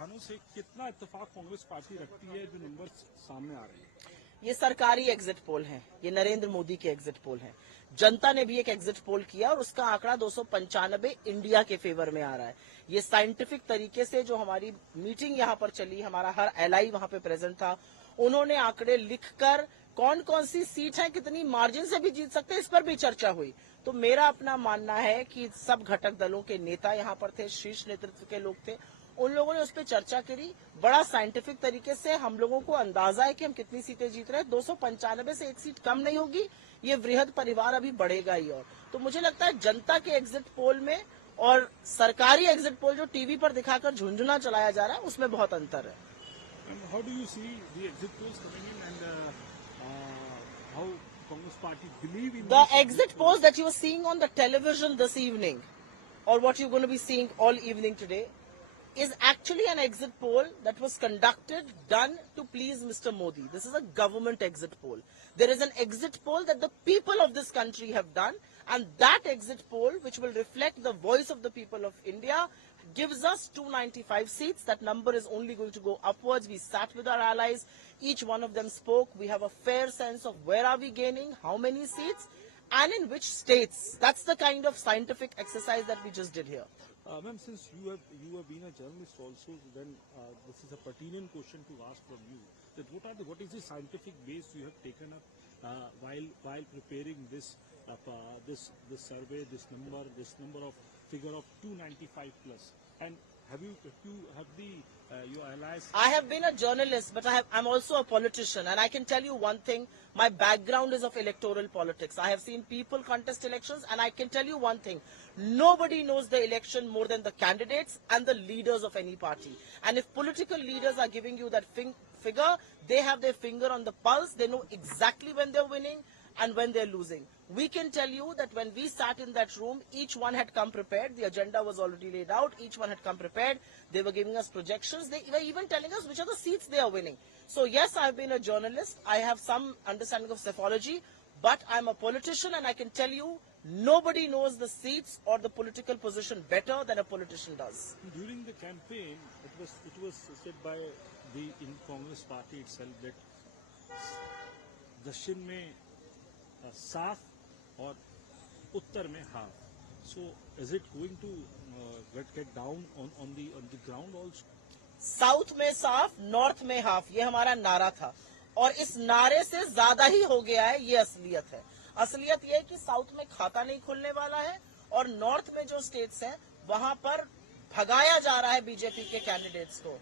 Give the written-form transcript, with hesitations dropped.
रुझानों से कितना इत्तेफाक कांग्रेस पार्टी रखती है जो नंबर सामने आ रहे हैं? ये सरकारी एग्जिट पोल हैं, ये नरेंद्र मोदी के एग्जिट पोल हैं। जनता ने भी एक एग्जिट पोल किया और उसका आंकड़ा 295 इंडिया के फेवर में आ रहा है। ये साइंटिफिक तरीके से जो हमारी मीटिंग यहाँ पर चली, हमारा हर एलआई वहां पे प्रेजेंट था, उन्होंने आंकड़े लिखकर कौन कौन सी सीट है, कितनी मार्जिन से भी जीत सकते हैं, इस पर भी चर्चा हुई। तो मेरा अपना मानना है कि सब घटक दलों के नेता यहाँ पर थे, शीर्ष नेतृत्व के लोग थे, उन लोगों ने उस पर चर्चा करी। बड़ा साइंटिफिक तरीके से हम लोगों को अंदाजा है कि हम कितनी सीटें जीत रहे हैं। 295 से एक सीट कम नहीं होगी, ये वृहद परिवार अभी बढ़ेगा ही। और तो मुझे लगता है जनता के एग्जिट पोल में और सरकारी एग्जिट पोल जो टीवी पर दिखाकर झुंझुना चलाया जा रहा है, उसमें बहुत अंतर है। And how do you see the exit polls coming in and how Congress party believe in The exit polls that you are seeing on the television this evening, or what you're going to be seeing all evening today, is actually an exit poll that was conducted, done to please Mr. Modi. This is a government exit poll. There is an exit poll that the people of this country have done, and that exit poll, which will reflect the voice of the people of India, gives us 295 seats. That number is only going to go upwards. We sat with our allies. Each one of them spoke. We have a fair sense of where are we gaining, how many seats, and in which states. That's the kind of scientific exercise that we just did here. Ma'am, since you have been a journalist also, then this is a pertinent question to ask from you. That what is the scientific base you have taken up while preparing this survey, this number of figure of 295 plus, and have your allies? I have been a journalist, but I'm also a politician, and I can tell you one thing: my background is of electoral politics. I have seen people contest elections, and I can tell you one thing: nobody knows the election more than the candidates and the leaders of any party. And if political leaders are giving you that figure, they have their finger on the pulse. They know exactly when they're winning and when they're losing. We can tell you that when we sat in that room, each one had come prepared. The agenda was already laid out. Each one had come prepared. They were giving us projections. They were even telling us which are the seats they are winning. So yes, I've been a journalist. I have some understanding of psephology, but I'm a politician, and I can tell you nobody knows the seats or the political position better than a politician does. During the campaign, it was said by the Congress party itself that दक्षिण में साफ और उत्तर में half. So is it going to get down on the ground also? South में साफ, north में half, ये हमारा नारा था, और इस नारे से ज्यादा ही हो गया है। ये असलियत है। असलियत ये है कि साउथ में खाता नहीं खुलने वाला है, और नॉर्थ में जो स्टेट्स हैं वहां पर भगाया जा रहा है बीजेपी के कैंडिडेट्स को।